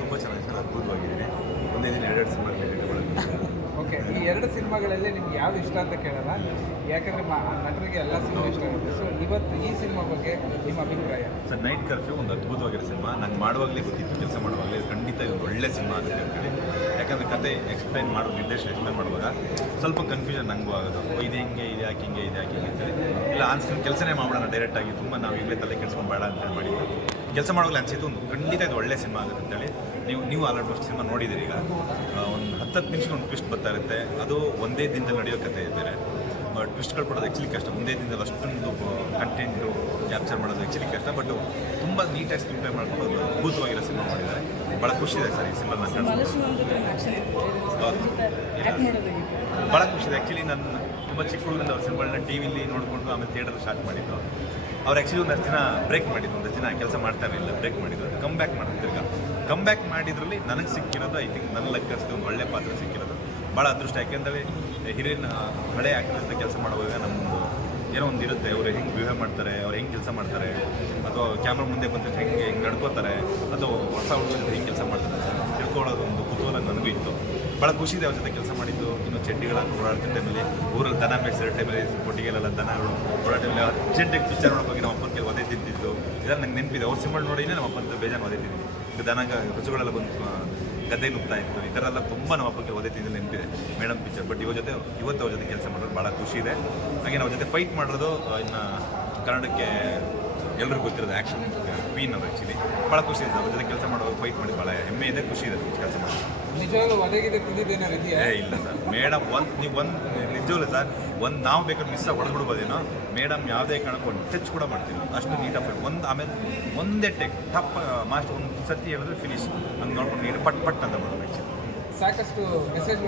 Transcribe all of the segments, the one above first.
ತುಂಬ ಚೆನ್ನಾಗಿ ಸರ್ ಅದ್ಭುತವಾಗಿದ್ದೀನಿ ಒಂದೇ ದಿನ ಎರಡು ಸಿನಿಮಾ ಓಕೆ ಈ ಎರಡು ಸಿನಿಮಾಗಳಲ್ಲಿ ನಿಮ್ಗೆ ಯಾವ್ದು ಇಷ್ಟ ಅಂತ ಕೇಳಲ್ಲ. ಯಾಕಂದ್ರೆ ನಟರಿಗೆ ಎಲ್ಲ ಸಿನಿಮಾ ಇಷ್ಟ ಆಗುತ್ತೆ. ಸೊ ಇವತ್ತು ಈ ಸಿನಿಮಾ ಬಗ್ಗೆ ನಿಮ್ಮ ಅಭಿಪ್ರಾಯ? ಸರ್ ನೈಟ್ ಕರ್ಫ್ಯೂ ಒಂದು ಅದ್ಭುತವಾಗಿರೋ ಸಿನಿಮಾ. ನಂಗೆ ಮಾಡುವಾಗಲೇ ಗೊತ್ತಿತ್ತು ಕೆಲಸ ಮಾಡುವಾಗಲೇ ಖಂಡಿತ ಇದು ಒಳ್ಳೆ ಸಿನಿಮಾ ಆಗುತ್ತೆ ಅಂತೇಳಿ. ಯಾಕಂದರೆ ಕತೆ ಎಕ್ಸ್ಪ್ಲೈನ್ ಮಾಡೋ ನಿರ್ದೇಶನ ಎಕ್ಸ್ಪ್ಲೈನ್ ಮಾಡುವಾಗ ಸ್ವಲ್ಪ ಕನ್ಫ್ಯೂಷನ್ ನಂಗೂ ಆಗೋದು. ಓ, ಇದು ಹಿಂಗೆ ಇದು ಯಾಕೆ ಹಿಂಗೆ ಇದು ಯಾಕೆ ಹಿಂಗೆ ಅಂತೇಳಿ. ಇಲ್ಲ ಆನ್ಸ್ಕ್ರೀನ್ ಕೆಲಸನೇ ಮಾಡೋಣ ಡೈರೆಕ್ಟಾಗಿ ತುಂಬ ನಾವು ಈಗಲೇ ತಲೆ ಕೆಡಿಸ್ಕೊಂಡು ಬೇಡ ಅಂತೇಳಿ ಮಾಡಿದ್ದು. ಕೆಲಸ ಮಾಡೋಲ್ಲ ಅನಿಸಿತು ಒಂದು ಖಂಡಿತ ಇದು ಒಳ್ಳೆ ಸಿನಿಮಾ ಆಗುತ್ತೆ ಅಂತೇಳಿ. ನೀವು ನೀವು ಆಲ್ರೆಡಿ ಸಿನಿಮಾ ನೋಡಿದ್ದೀರಿ ಈಗ. ಒಂದು ಹತ್ತತ್ತು ನಿಮಿಷಕ್ಕೆ ಒಂದು ಟ್ವಿಸ್ಟ್ ಬರ್ತಾ ಇರುತ್ತೆ. ಅದು ಒಂದೇ ದಿನದಲ್ಲಿ ನಡೆಯೋ ಕತೆ ಇದ್ದಾರೆ. ಟ್ವಿಸ್ಟ್ಗಳು ಕೊಡೋದು ಆ್ಯಕ್ಚುಲಿ ಕಷ್ಟ. ಒಂದೇ ದಿನದಲ್ಲಿ ಅಷ್ಟೊಂದು ಕಂಟೆಂಟು ಕ್ಯಾಪ್ಚರ್ ಮಾಡೋದು ಆ್ಯಕ್ಚುಲಿ ಕಷ್ಟ. ಬಟ್ ತುಂಬ ನೀಟಾಗಿ ಸ್ಕ್ರೀನ್ ಪ್ಲೇ ಮಾಡ್ಕೊಂಡು ಅದ್ಭುತವಾಗಿರೋ ಸಿನಿಮಾ ಮಾಡಿದ್ದಾರೆ. ಭಾಳ ಖುಷಿ ಇದೆ ಸರ್ ಈ ಸಿನಿಮಾ ನಾನು ಭಾಳ ಖುಷಿ ಇದೆ. ಆ್ಯಕ್ಚುಲಿ ನಾನು ತುಂಬ ಚಿಕ್ಕ ಹುಡುಗರಿಂದ ಅವ್ರ ಸಿನಿಮಾಗಳನ್ನ ಟಿ ವಿಲಿ ನೋಡಿಕೊಂಡು ಆಮೇಲೆ ಥಿಯೇಟರ್ ಸ್ಟಾರ್ಟ್ ಮಾಡಿದ್ದು. ಅವ್ರು ಆ್ಯಕ್ಚುಲಿ ಒಂದು ದಿನ ಬ್ರೇಕ್ ಮಾಡಿದ್ದು, ಒಂದು ದಿನ ಕೆಲಸ ಮಾಡ್ತಾ ಇರಲಿಲ್ಲ ಬ್ರೇಕ್ ಮಾಡಿದ್ರು ಕಮ್ ಬ್ಯಾಕ್ ತಿರ್ಗಾ. ಕಮ್ ಬ್ಯಾಕ್ ಮಾಡಿದ್ರಲ್ಲಿ ನನಗೆ ಸಿಕ್ಕಿರೋದು ಐ ಥಿಂಕ್ ನನ್ನ ಲೆಕ್ಕಕ್ಕೆ ಒಂದು ಒಳ್ಳೆ ಪಾತ್ರ ಸಿಕ್ಕಿರೋದು. ಭಾಳ ಅದೃಷ್ಟ. ಯಾಕೆಂದರೆ ಹಿರಿಯನ ಹಳೆ ಆ್ಯಕ್ಟರ್ಸ್ ಕೆಲಸ ಮಾಡುವಾಗ ನಮ್ಮದು ಏನೋ ಒಂದು ಇರುತ್ತೆ. ಅವರು ಹೆಂಗೆ ಬಿಹೇವ್ ಮಾಡ್ತಾರೆ, ಅವ್ರು ಹೆಂಗೆ ಕೆಲಸ ಮಾಡ್ತಾರೆ, ಅಥವಾ ಕ್ಯಾಮ್ರಾ ಮುಂದೆ ಬಂದರೆ ಹೆಂಗೆ ಹೆಂಗೆ ನಡ್ಕೋತಾರೆ ಅಥವಾ ಹೊಸ ಹುಡುಗರು ಹೆಂಗೆ ಕೆಲಸ ಮಾಡ್ತಾರೆ ತಿಳ್ಕೊಳ್ಳೋದು ಒಂದು ಕುತೂಹಲ ನನಗೂ ಇತ್ತು. ಭಾಳ ಖುಷಿ ಇದೆ ಅವ್ರ ಜೊತೆ ಕೆಲಸ ಮಾಡಿದ್ದು. ಇನ್ನು ಚೆಂಡಿಗಳನ್ನು ಓಡಾಡ್ತಿದ್ದ ಟೈಮಲ್ಲಿ ಊರಲ್ಲಿ ದನ ಮೇಯಿಸಿರೋ ಟೈಮಲ್ಲಿ ಕೊಟ್ಟಿಗೆಲ್ಲ ದನಗಳು ಓಡಾಡ ಟೈಮಲ್ಲಿ ಅರ್ಜೆಂಟಾಗಿ ಪಿಕ್ಚರ್ ನೋಡೋಕೆ ನಮ್ಮ ಅಪ್ಪನ ಕೆಲವು ಒದೆ ತಿಂತಿದ್ದು. ಇದೆಲ್ಲ ನಂಗೆ ನೆನಪಿದೆ. ಅವ್ರ ಸಿಂಬಲ್ ನೋಡಿನೇ ನಮ್ಮ ಅಪ್ಪನ ಬೇಜಾರು ಒದೆ ತಿಂದಿದ್ದು. ದನ ಹಸುಗಳೆಲ್ಲ ಬಂದು ಗದ್ದೆ ನುಗ್ತಾ ಇತ್ತು. ಈ ಥರ ಎಲ್ಲ ತುಂಬ ನಮ್ಮ ಅಪ್ಪಕ್ಕೆ ಒದೆ ತಿಂದು ನೆನಪಿದೆ. ಮೇಡಮ್ ಪಿಕ್ಚರ್ ಬಟ್ ಇವ್ರ ಜೊತೆ, ಇವತ್ತು ಅವ್ರ ಜೊತೆ ಕೆಲಸ ಮಾಡೋದು ಭಾಳ ಖುಷಿ ಇದೆ. ಹಾಗೆ ನಾವು ಜೊತೆ ಫೈಟ್ ಮಾಡೋದು ಇನ್ನು ಕನ್ನಡಕ್ಕೆ ಎಲ್ಲರಿಗೂ ಗೊತ್ತಿರೋದು. ಆ್ಯಕ್ಷನ್ ಕ್ವೀನ್ ಅವರು ಆ್ಯಕ್ಚುಲಿ ಭಾಳ ಖುಷಿ ಇದೆ. ಅವ್ರ ಜೊತೆ ಕೆಲಸ ಮಾಡೋದು ಫೈಟ್ ಮಾಡಿ ಭಾಳ ಹೆಮ್ಮೆ ಇದೆ, ಖುಷಿ ಇದೆ ಕೆಲಸ ಮಾಡೋದು. ಏ ಇಲ್ಲ ಸರ್ ಮೇಡಮ್ ಒಂದು ನೀವು ಒಂದು ನಿಜವಲ್ಲ ಸರ್ ಒಂದು ನಾವು ಬೇಕಾದ್ರೆ ಮಿಸ್ ಹೊಡೆದ್ಬಿಡ್ಬೋದೇನೋ ಮೇಡಮ್ ಯಾವುದೇ ಕಾರಣಕ್ಕೂ ಒಂದು ಟಚ್ ಕೂಡ ಮಾಡ್ತೀವಿ ಅಷ್ಟು ನೀಟಾಗಿ ಒಂದು ಆಮೇಲೆ ಒಂದೇ ಟೆಕ್ ಟಪ್ ಮಾಸ್ಟ್ ಒಂದು ಸತಿ ಹೇಳಿದ್ರೆ ಫಿನಿಶ್ ಹಂಗೆ ನೋಡ್ಕೊಂಡು ನೀರು ಪಟ್ ಪಟ್ ಅಂತ ಮಾಡೋದು ಆ್ಯಕ್ಚುಲಿ ಸಾಕಷ್ಟು ಮೆಸೇಜ್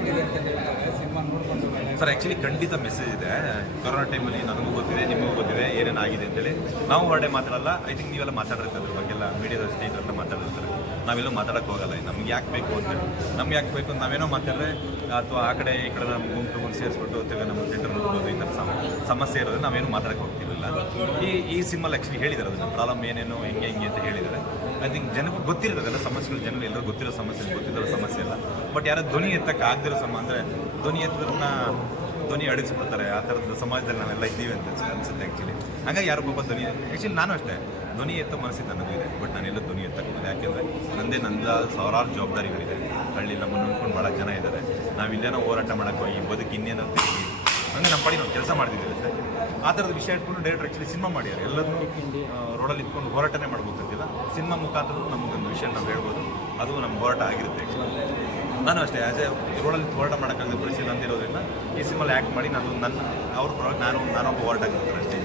ಸರ್ ಆ್ಯಕ್ಚುಲಿ ಖಂಡಿತ ಮೆಸೇಜ್ ಇದೆ. ಕೊರೋನಾ ಟೈಮಲ್ಲಿ ನನಗೂ ಗೊತ್ತಿದೆ ನಿಮಗೂ ಗೊತ್ತಿದೆ ಏನೇನಾಗಿದೆ ಅಂತೇಳಿ. ನಾವು ಹೊರಡೆ ಮಾತಾಡಲ್ಲ ಐ ಥಿಂಕ್ ನೀವೆಲ್ಲ ಮಾತಾಡಿರ್ತಾರೆ ಅದ್ರ ಬಗ್ಗೆ ಎಲ್ಲ ಮೀಡಿಯಾದ ಸ್ನೇಹಿತರೆಲ್ಲ ಮಾತಾಡಿರ್ತಾರೆ ನಾವೆಲ್ಲೂ ಮಾತಾಡೋಕ್ಕೆ ಹೋಗಲ್ಲ. ನಮ್ಗೆ ಯಾಕೆ ಬೇಕು ಅಂತ ನಮ್ಗೆ ಯಾಕೆ ಬೇಕು ನಾವೇನೋ ಮಾತಾಡಿದ್ರೆ ಅಥವಾ ಆ ಕಡೆ ಈ ಕಡೆ ನಮ್ಮ ಗುಂಪು ಗುಂಪು ಸೇರಿಸ್ಬಿಟ್ಟು ತಿರ್ಗಿ ನಮ್ಮ ಸೆಂಟರ್ ನೋಡ್ಬೋದು ಈ ಥರ ಸಮ, ಸಮಸ್ಯೆ ಇರೋದ್ರೆ ನಾವೇನು ಮಾತಾಡಕ್ಕೆ ಹೋಗ್ತಿರಲಿಲ್ಲ. ಈ ಈ ಸಿಮ್ಮಲ್ಲಿ ಆ್ಯಕ್ಚುಲಿ ಹೇಳಿದ್ದಾರೆ ಅದನ್ನು. ಪ್ರಾಬ್ಲಮ್ ಏನೇನು ಹಿಂಗೆ ಹಿಂಗೆ ಅಂತ ಹೇಳಿದ್ದಾರೆ ಐ ಥಿಂಕ್ ಜನಕ್ಕೆ ಗೊತ್ತಿರೋದಲ್ಲ, ಸಮಸ್ಯೆಗಳು ಜನರು ಎಲ್ಲರೂ ಗೊತ್ತಿರೋ ಸಮಸ್ಯೆ ಗೊತ್ತಿರೋ ಸಮಸ್ಯೆ ಇಲ್ಲ ಬಟ್ ಯಾರೋ ಧ್ವನಿ ಎತ್ತಕ್ಕೆ ಆಗದಿರೋ ಸಮ, ಅಂದರೆ ಧ್ವನಿ ಎತ್ತದ್ರನ್ನ ಧ್ವನಿ ಅಡಿಸ್ಬಿಡ್ತಾರೆ ಆ ಥರದ ಸಮಾಜದಲ್ಲಿ ನಾವೆಲ್ಲ ಇದ್ದೀವಿ ಅಂತ ಅನ್ಸ- ಅನ್ಸುತ್ತೆ ಆ್ಯಕ್ಚುಲಿ ಹಾಗಾಗಿ ಯಾರೋ ಪಾಪ ಧ್ವನಿ ಆ್ಯಕ್ಚುಲಿ ನಾನು ಅಷ್ಟೇ. ಧ್ವನಿ ಎತ್ತ ಮನಸ್ಸಿದ್ದು ನನಗೂ ಇದೆ ಬಟ್ ನಾನೆಲ್ಲ ಧ್ವನಿ ಎತ್ತಕ್ಕಿಲ್ಲ. ಯಾಕೆಂದರೆ ನಂದೇ ನಂದ ಸಾವಿರಾರು ಜವಾಬ್ದಾರಿಗಳಿದೆ. ಹಳ್ಳಿ ನಮ್ಮನ್ನು ನಂಬ್ಕೊಂಡು ಭಾಳ ಜನ ಇದ್ದಾರೆ. ನಾವು ಇಲ್ಲೇನೋ ಹೋರಾಟ ಮಾಡೋಕ್ಕೆ ಹೋಗಿ ಬದುಕು ಇನ್ನೇನೋ ತಿರುಗಿ. ಹಂಗೆ ನಮ್ಮ ಪಡಿ ನಾವು ಕೆಲಸ ಮಾಡ್ತಿದ್ದೀವಿ ಅಷ್ಟೇ. ಆ ಥರದ ವಿಷಯ ಇಟ್ಕೊಂಡು ಡೈರೆಕ್ಟ್ ಆ್ಯಕ್ಚುಲಿ ಸಿನಿಮಾ ಮಾಡ್ಯಾರ ಎಲ್ಲರನ್ನೂ ರೋಡಲ್ಲಿ ಇಟ್ಕೊಂಡು ಹೋರಾಟನೇ ಮಾಡ್ಬೇಕಂತಿಲ್ಲ ಸಿನಿಮಾ ಮುಖಾಂತರ ನಮಗೊಂದು ವಿಷಯ ನಾವು ಹೇಳ್ಬೋದು. ಅದು ನಮ್ಮ ಹೋರಾಟ ಆಗಿರುತ್ತೆ ಆ್ಯಕ್ಚುಲಿ ನಾನು ಅಷ್ಟೇ ಆ್ಯಸ್ ಎ ರೋಡಲ್ಲಿ ಹೋರಾಟ ಮಾಡೋಕ್ಕಾಗದ ಪರಿಸ್ಥಿತಿ ಅಂತಿರೋದ್ರಿಂದ ಈ ಸಿನಿಮಾಲಿ ಆ್ಯಕ್ಟ್ ಮಾಡಿ ನಾನು ನನ್ನ, ಅವ್ರ ಪರವಾಗಿ ನಾನು ನಾನೊಬ್ಬ ಹೋರಾಟ ಅಷ್ಟೇ